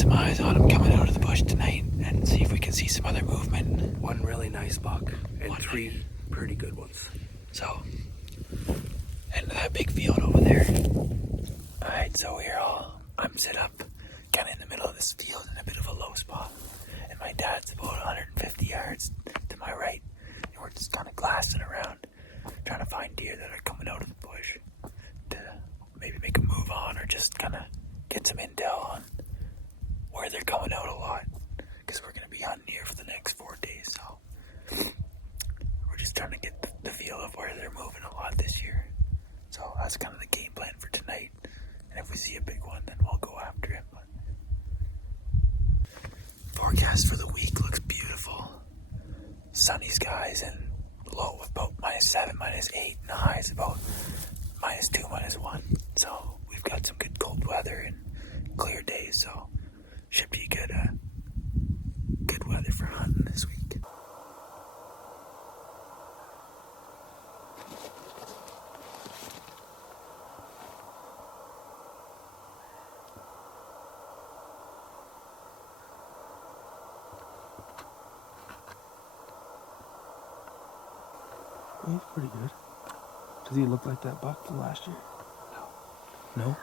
some eyes on him coming out of the bush tonight and see if we can see some other movement. One really nice buck and three pretty good ones. So, into that big field over there. Alright, so I'm set up kind of in the middle of this field in a bit of a low spot. And my dad's about 150 yards to my right. And we're just kind of glassing around, trying to find deer that are coming out of the bush to maybe make a move on or just kind of get some intel on where they're coming out a lot. Because we're going to be hunting here for the next 4 days. So we're just trying to get the feel of where they're moving a lot this year. So that's kind of the game plan for tonight. And if we see a big one, then we'll go after him. But forecast for the week looks beautiful. Sunny skies and low of about -7, -8, and highs about -2, -1. So we've got some good cold weather and clear days. So should be good weather for hunting this week. He's pretty good. Does he look like that buck from last year? No?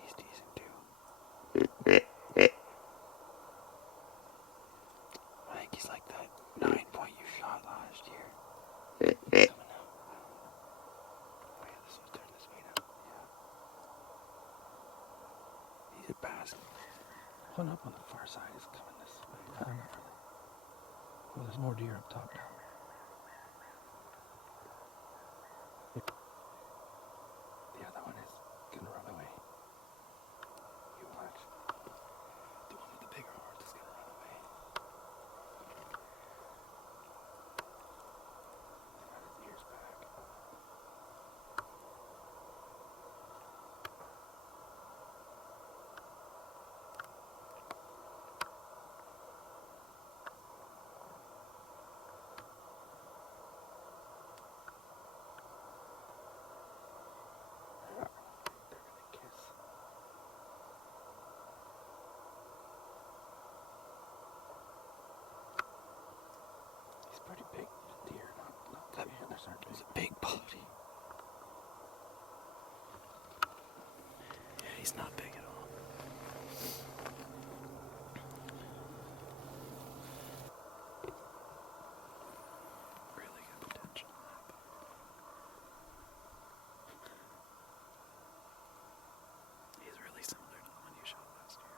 He's decent too. I think he's like that 9-point you shot last year. He's coming out. Oh yeah, this one's turning this way now. Yeah. He's a bastard. One up on the far side is coming this way. I don't know really. Well, there's more deer up top now. The other one is gonna run away. You watch. The one with the bigger horns is gonna run away. He's got his ears back. They're gonna kiss. He's pretty big deer, not that antlers aren't big. It's a big body. Yeah, he's not big at all. Really good potential on that buck. He's really similar to the one you shot last year.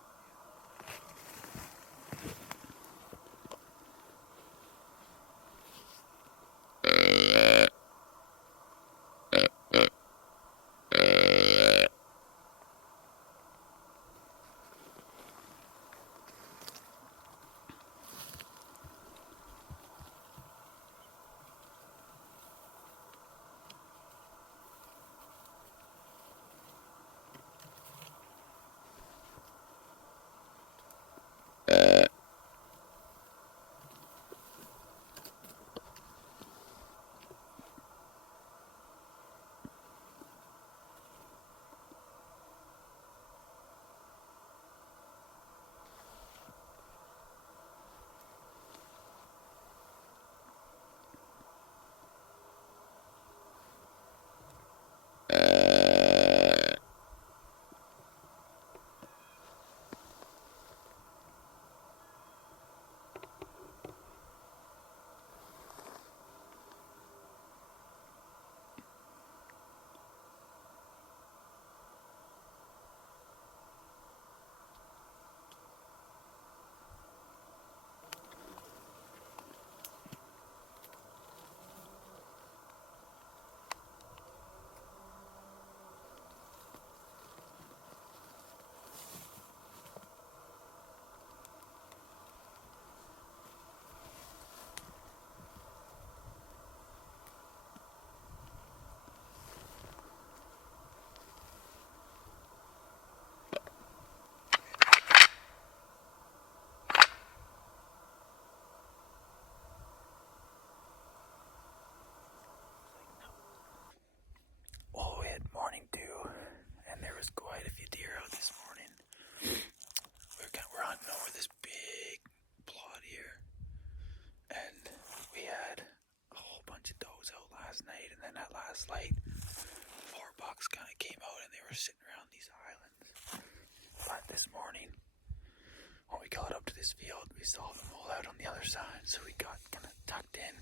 this field. We saw them all out on the other side, so we got kind of tucked in,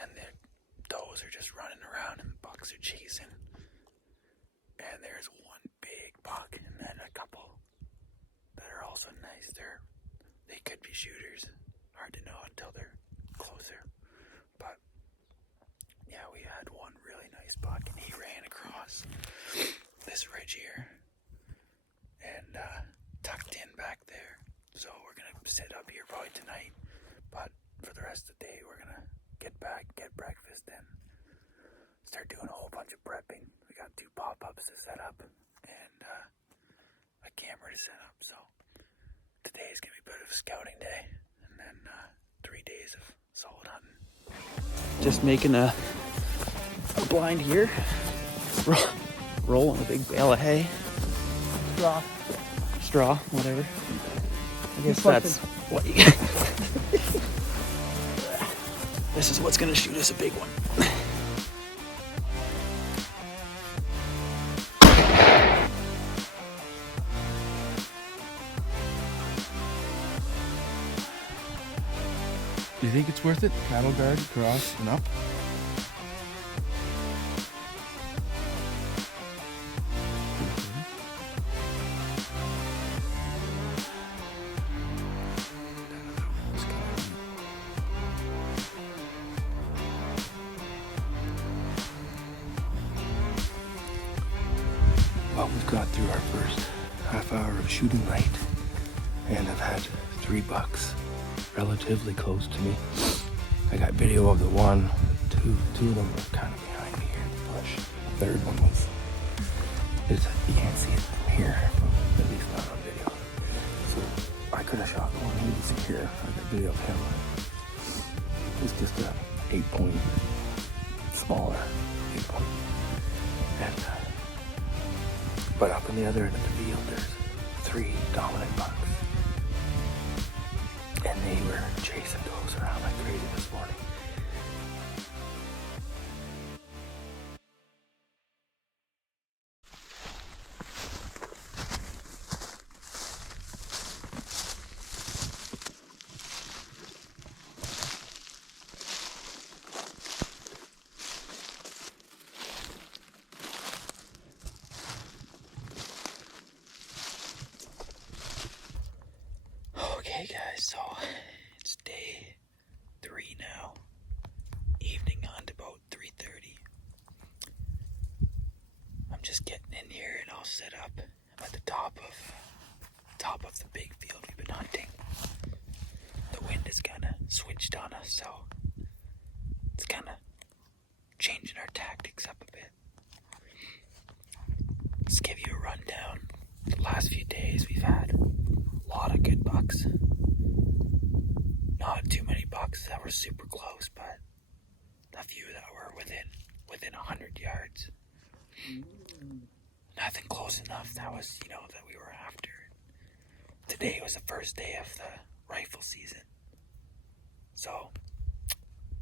and the does are just running around and the bucks are chasing. And there's one big buck and then a couple that are also nice. They could be shooters. Hard to know until they're closer. But yeah, we had one really nice buck and he ran across this ridge here and tucked in back there. So we're gonna sit up here probably tonight, but for the rest of the day we're gonna get back, get breakfast, and start doing a whole bunch of prepping. We got 2 pop-ups to set up and a camera to set up. So today is gonna be a bit of a scouting day, and then 3 days of solid hunting. Just making a blind here, rolling a big bale of hay. Straw, whatever. I guess that's what you get. This is what's gonna shoot us a big one. Do you think it's worth it? Cattle guard, cross, and up? Well, we've got through our first half hour of shooting night, and I've had 3 bucks relatively close to me. I got video of the one, two of them were kind of behind me here in the bush. The third one was, you can't see it from here, at least not on video. So I could have shot one, he was here. I got video of him. It's just a 8-point, smaller 8-point. And but up in the other end of the field, there's 3 dominant bucks. And they were chasing does around like crazy this morning. Okay guys, so it's day 3 now. Evening hunt about 3:30. I'm just getting in here and I'll set up at the top of the big field we've been hunting. The wind is kinda switched on us, so it's kinda changing our tactics up a bit. Let's give you a rundown. The last few days we've had a lot of good bucks. Not too many bucks that were super close, but a few that were within 100 yards. Nothing close enough that was, that we were after. Today was the first day of the rifle season. So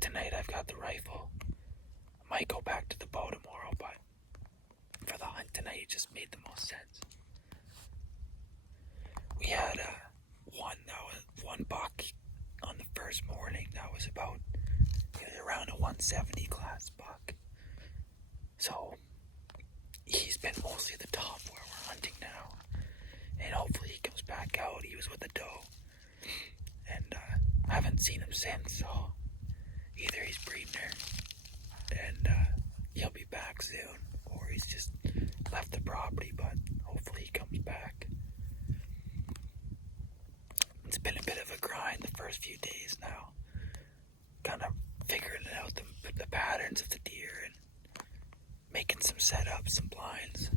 tonight I've got the rifle. I might go back to the bow tomorrow, but for the hunt tonight it just made the most sense. We had one buck on the first morning that was about around a 170 class buck. So he's been mostly the top where we're hunting now, and hopefully he comes back out. He was with a doe, and I haven't seen him since. So either he's breeding her and he'll be back soon, or he's just left the property, but hopefully he comes back. It's been a bit of a grind the first few days now, kind of figuring out the patterns of the deer and making some setups, some blinds.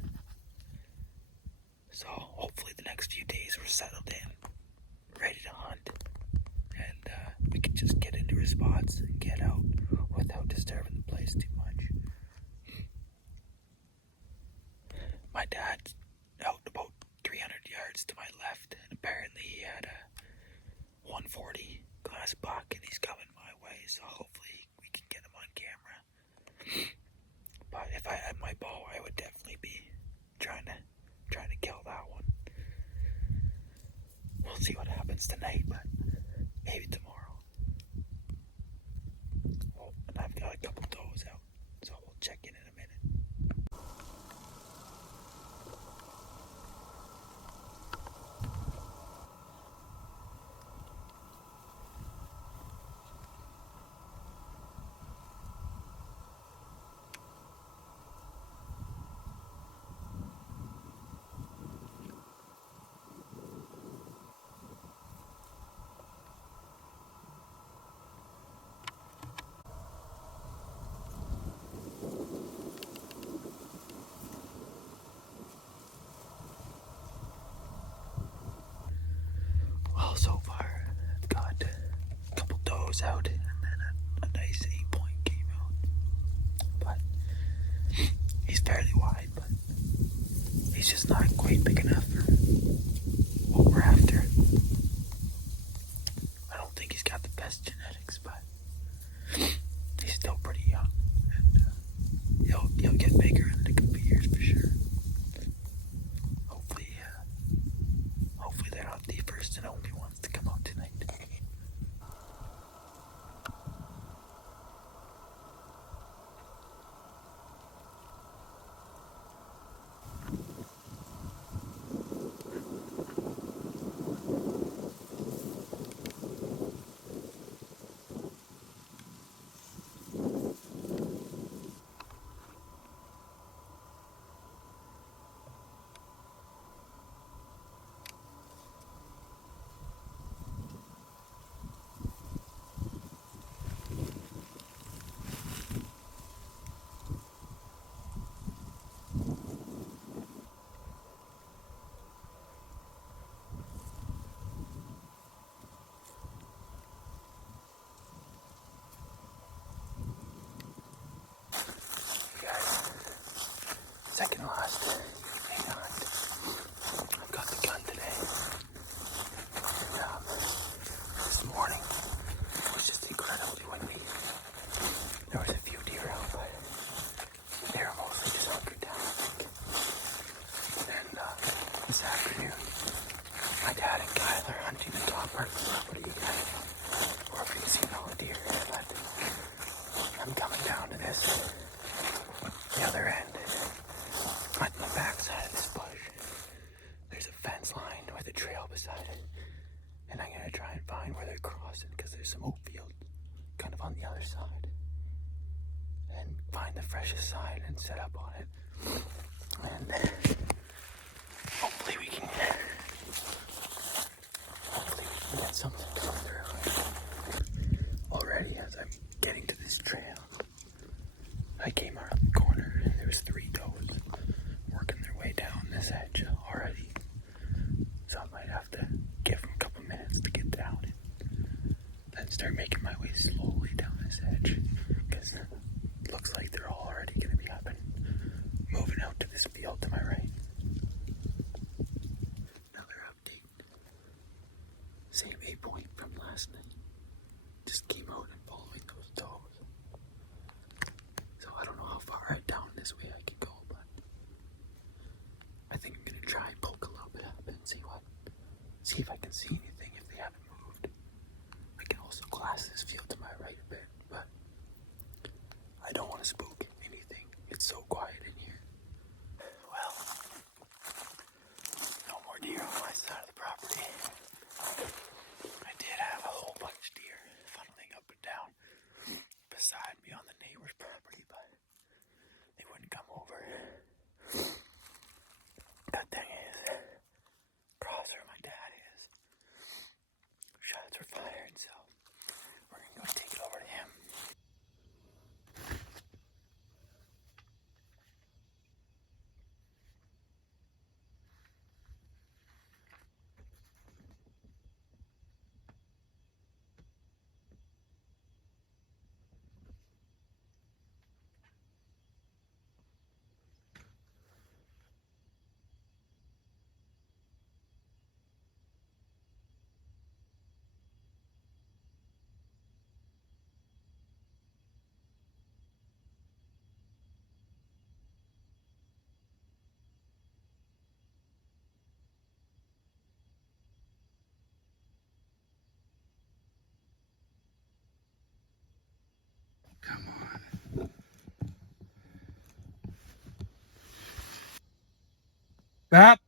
So hopefully the next few days we're settled in, ready to hunt, and we can just get into our spots and get out without disturbing the place too much. My dad's out about 300 yards to my left, and apparently he had a 140 glass buck, and he's coming my way, so hopefully we can get him on camera. But if I had my bow, I would definitely be trying to kill that one. We'll see what happens. chance tonight, but maybe tomorrow. Oh, and I've got a couple does out, so we'll check in a minute. Well, so far, I've got a couple does out, and then a nice 8-point came out. But he's fairly wide, but he's just not quite big enough for what we're after. I don't think he's got the best genetics, but he's still pretty young, and he'll get bigger in a couple years for sure. Hopefully they're not the first and only ones to come out tonight. Second last evening hunt. I've got the gun today. This morning it was just incredibly windy. There was a few deer out, but they were mostly just hunkered down, I think. And this afternoon, my dad and Kyle are hunting the top part of the property again. Or if you've seen all the deer, but I'm coming down to this, the other end. On the back side of this bush, there's a fence line with a trail beside it, and I'm gonna try and find where they're crossing because there's some oat field kind of on the other side, and find the freshest side and set up on it, and hopefully we can get something coming through. Already, as I'm getting to this trail, I came around the corner and there was 3 does working their way down this edge already. So I might have to give them a couple minutes to get down and then start making my way slowly down this edge, because it looks like they're already going to be up and moving out to this field to my right. Another update. Same 8-point from last night. Just came out and following those does. So I don't know how far down this way I can go, but I think I'm gonna try poke a little bit up and see if I can see anything if they haven't moved. I can also glass this field to my right a bit, but I don't want to spook anything. It's so quiet in here. Well, no more deer on my side of the property. I did have a whole bunch of deer funneling up and down beside me on the neighbor's property, but they wouldn't come over. Good thing is, across where my dad is, shots were fired, so we're gonna go take it over to him. Bap.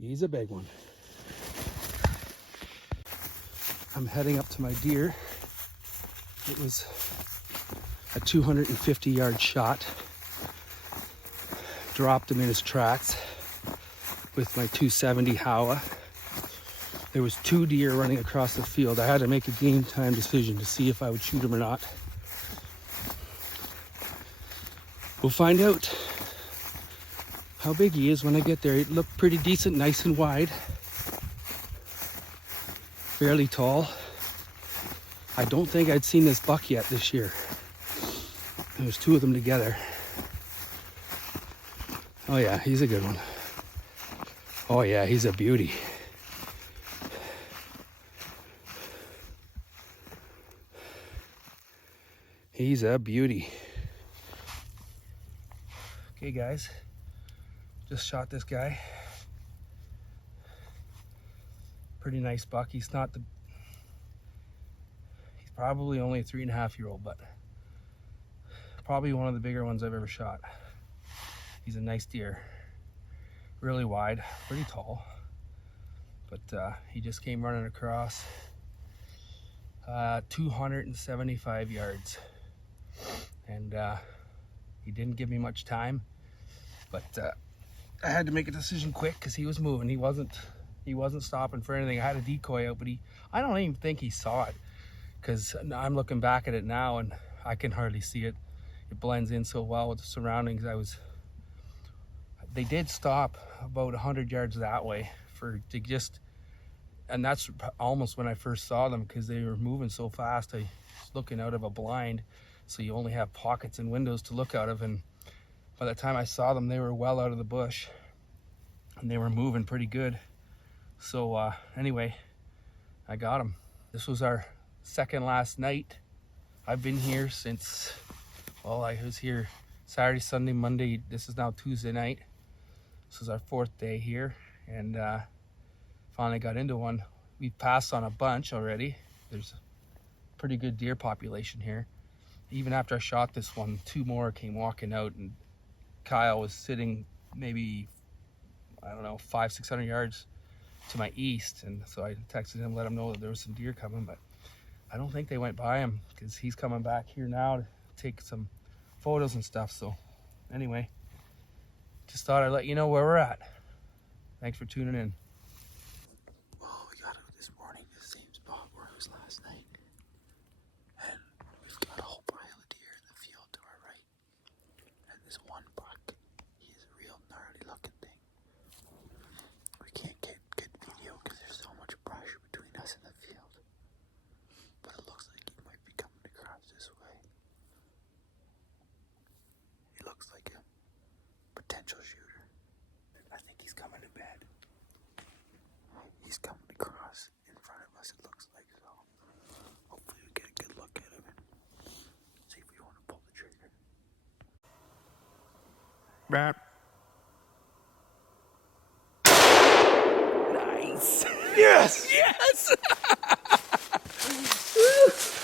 He's a big one. I'm heading up to my deer. It was a 250-yard shot. Dropped him in his tracks with my 270 Howa. There was 2 deer running across the field. I had to make a game time decision to see if I would shoot him or not. We'll find out how big he is when I get there. It looked pretty decent, nice and wide. Fairly tall. I don't think I'd seen this buck yet this year. There's 2 of them together. Oh yeah, he's a good one. Oh yeah, he's a beauty. He's a beauty. Okay guys, just shot this guy. Pretty nice buck. He's probably only a 3.5-year-old, but probably one of the bigger ones I've ever shot. He's a nice deer. Really wide, pretty tall. But he just came running across 275 yards. And he didn't give me much time, but I had to make a decision quick because he was moving. He wasn't stopping for anything. I had a decoy out, but I don't even think he saw it, because I'm looking back at it now and I can hardly see it. It blends in so well with the surroundings. They did stop about 100 yards that way and that's almost when I first saw them, because they were moving so fast. I was looking out of a blind, so you only have pockets and windows to look out of, and by the time I saw them, they were well out of the bush and they were moving pretty good. So anyway, I got them. This was our second last night. I've been here since, well, I was here Saturday, Sunday, Monday. This is now Tuesday night. This is our 4th day here, and finally got into one. We've passed on a bunch already. There's a pretty good deer population here. Even after I shot this one, 2 more came walking out, and Kyle was sitting maybe, I don't know, 500-600 yards to my east, and so I texted him, let him know that there was some deer coming, but I don't think they went by him, because he's coming back here now to take some photos and stuff. So anyway, just thought I'd let you know where we're at. Thanks for tuning in. Well, we got it this morning, the same spot where it was last night. And we've got a whole pile of deer in the field to our right. And this one buck, he is a real gnarly looking thing. We can't get good video because there's so much brush between us and the field. But it looks like he might be coming across this way. He looks like a potential shooter. I think he's coming to bed. He's coming across in front of us, it looks like, so hopefully we get a good look at him and see if we want to pull the trigger. Bap. Nice! Yes! Yes!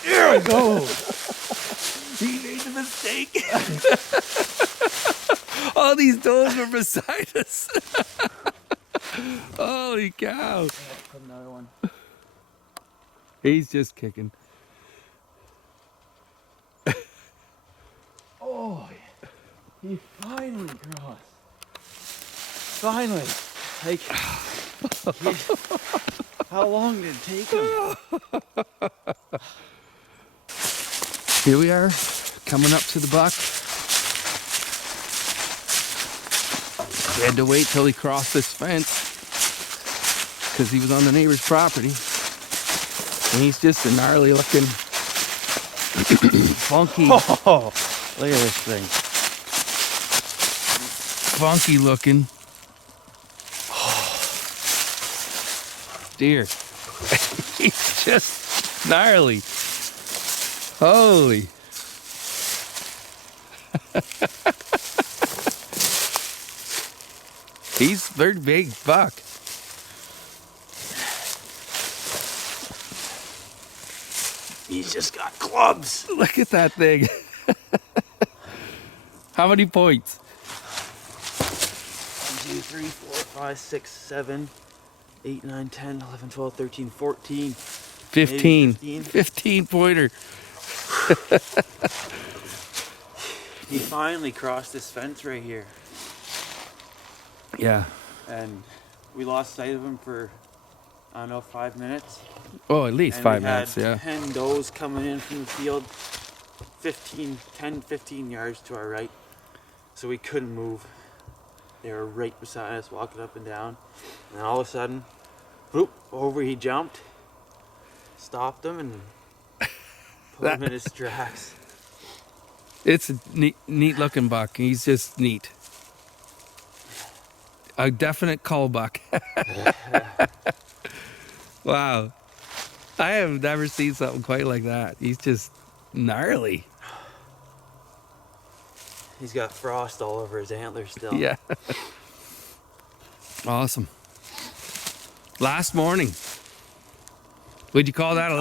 There we go. He made the mistake. All these does were beside us. Holy cow. Put another one. He's just kicking. Oh, he finally crossed. Finally. Like, how long did it take him? Here we are, coming up to the buck. We had to wait till he crossed this fence because he was on the neighbor's property. And he's just a gnarly looking, funky, Oh, look at this thing. funky looking deer. He's just gnarly. Holy. He's a very big buck. He's just got clubs. Look at that thing. How many points? 1, 2, 3, 4, 5, 6, 7, 8, 9, 10, 11, 12, 13, 14. 15. 15. 15 pointer. He finally crossed this fence right here. Yeah. And we lost sight of him for, I don't know, 5 minutes. Oh, at least And 5 we minutes, had yeah. 10 does coming in from the field, 15 yards to our right. So we couldn't move. They were right beside us, walking up and down. And all of a sudden, whoop, over he jumped, stopped him, and put him in his tracks. It's a neat looking buck. He's just neat. A definite cull buck. Wow. I have never seen something quite like that. He's just gnarly. He's got frost all over his antlers still. Yeah. Awesome. Last morning. Would you call that a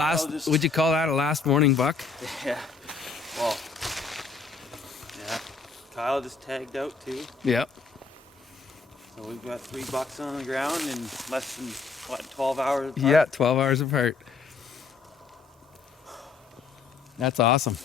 last morning buck? Yeah. Well, yeah. Kyle just tagged out too. Yep. So we've got 3 bucks on the ground in less than, what, 12 hours apart? Yeah, 12 hours apart. That's awesome.